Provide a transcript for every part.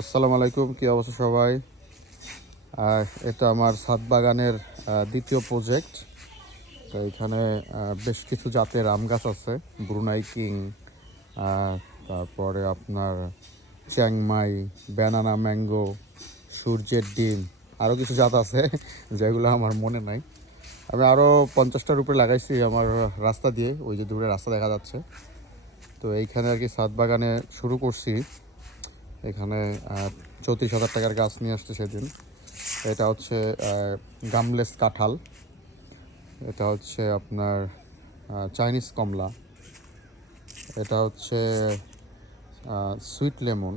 আসসালামু আলাইকুম, কি অবস্থা সবাই? এটা আমার ছাদ বাগানের দ্বিতীয় প্রজেক্ট। তো এখানে বেশ কিছু জাতের আম গাছ আছে। ব্রুনাই কিং, তারপরে আপনার চ্যাংমাই, ব্যানানা ম্যাঙ্গো, সূর্যের ডিম, আরও কিছু জাত আছে যেগুলো আমার মনে নাই। আমি আরও 50টার উপরে লাগাইছি আমার রাস্তা দিয়ে, ওই যে দূরে রাস্তা দেখা যাচ্ছে। তো এইখানে আর কি ছাদ বাগানে শুরু করছি। এখানে 34,000 টাকার গাছ নিয়ে আসছে সেদিন। এটা হচ্ছে গামলেস কাঁঠাল, এটা হচ্ছে আপনার চাইনিজ কমলা, এটা হচ্ছে সুইট লেমন,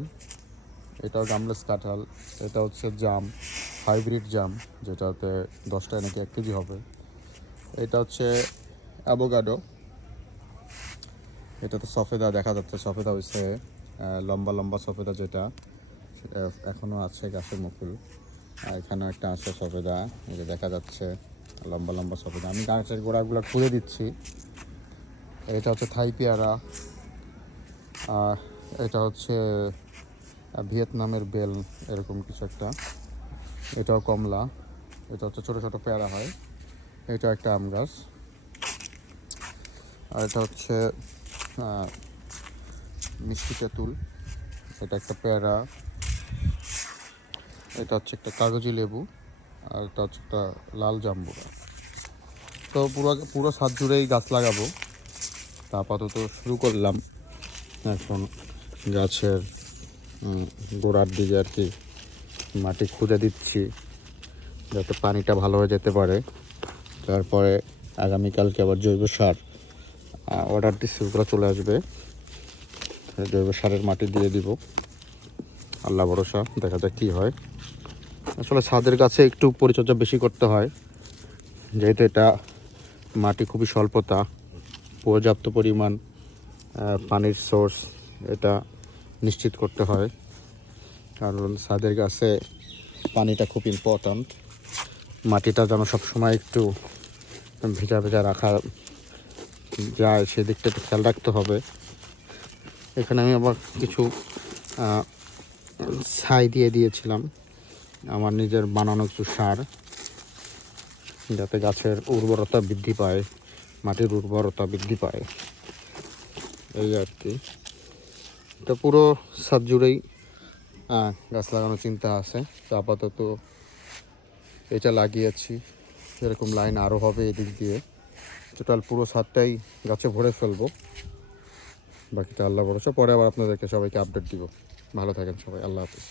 এটাও গামলেস কাঁঠাল, এটা হচ্ছে জাম, হাইব্রিড জাম, যেটাতে 10টায় নাকি 1 কেজি হবে। এটা হচ্ছে অ্যাভোকাডো, এটাতে সফেদা দেখা যাচ্ছে। সফেদা হচ্ছে লম্বা লম্বা সফেদা, যেটা এখনও আছে গাছের মুকুল। এখানে একটা আছে সফেদা, এই যে দেখা যাচ্ছে লম্বা লম্বা সফেদা। আমি গাছের গোড়াগুলো খুলে দিচ্ছি। এটা হচ্ছে থাই পেয়ারা, এটা হচ্ছে ভিয়েতনামের বেল, এরকম কিছু একটা। এটাও কমলা, এটা হচ্ছে ছোটো ছোটো পেয়ারা হয়। এটা একটা আম গাছ। আর এটা হচ্ছে মিষ্টি তেঁতুল, এটা একটা পেয়ারা। এটা হচ্ছে একটা কাগজি লেবু, আর এটা হচ্ছে একটা লাল জাম্বুরা। তো পুরো ছাদ জুড়েই গাছ লাগাবো। তা আপাতত শুরু করলাম। এখন গাছের গোড়ার দিকে আর কি মাটি খুঁড়ে দিচ্ছি, যাতে পানিটা ভালো হয়ে যেতে পারে। তারপরে আগামীকালকে আবার জৈব সার অর্ডার দিচ্ছি, ওগুলো চলে আসবে। জৈব সারের মাটি দিয়ে দিব, আল্লাহ ভরসা, দেখা যাক কী হয়। আসলে ছাদের গাছে একটু পরিচর্যা বেশি করতে হয়, যেহেতু এটা মাটি খুবই স্বল্পতা, পর্যাপ্ত পরিমাণ পানির সোর্স এটা নিশ্চিত করতে হয়। কারণ ছাদের গাছে পানিটা খুব ইম্পর্ট্যান্ট। মাটিটা যেন সবসময় একটু ভেজা ভেজা রাখা যায়, সেদিকটা একটু খেয়াল রাখতে হবে। এখানে আমি আবার কিছু ছাই দিয়ে দিয়েছিলাম, আমার নিজের বানানো কিছু সার, যাতে গাছের উর্বরতা বৃদ্ধি পায়, মাটির উর্বরতা বৃদ্ধি পায়, এই আর কি। তো পুরো ছাদ জুড়েই গাছ লাগানোর চিন্তা আছে। তো আপাতত এটা লাগিয়েছি, এরকম লাইন আরও হবে এদিক দিয়ে। টোটাল পুরো ছাদটাই গাছে ভরে ফেলবো, বাকিটা আল্লাহ ভরসা। পরে আবার আপনাদেরকে সবাইকে আপডেট দিব। ভালো থাকেন সবাই, আল্লাহ হাফিজ।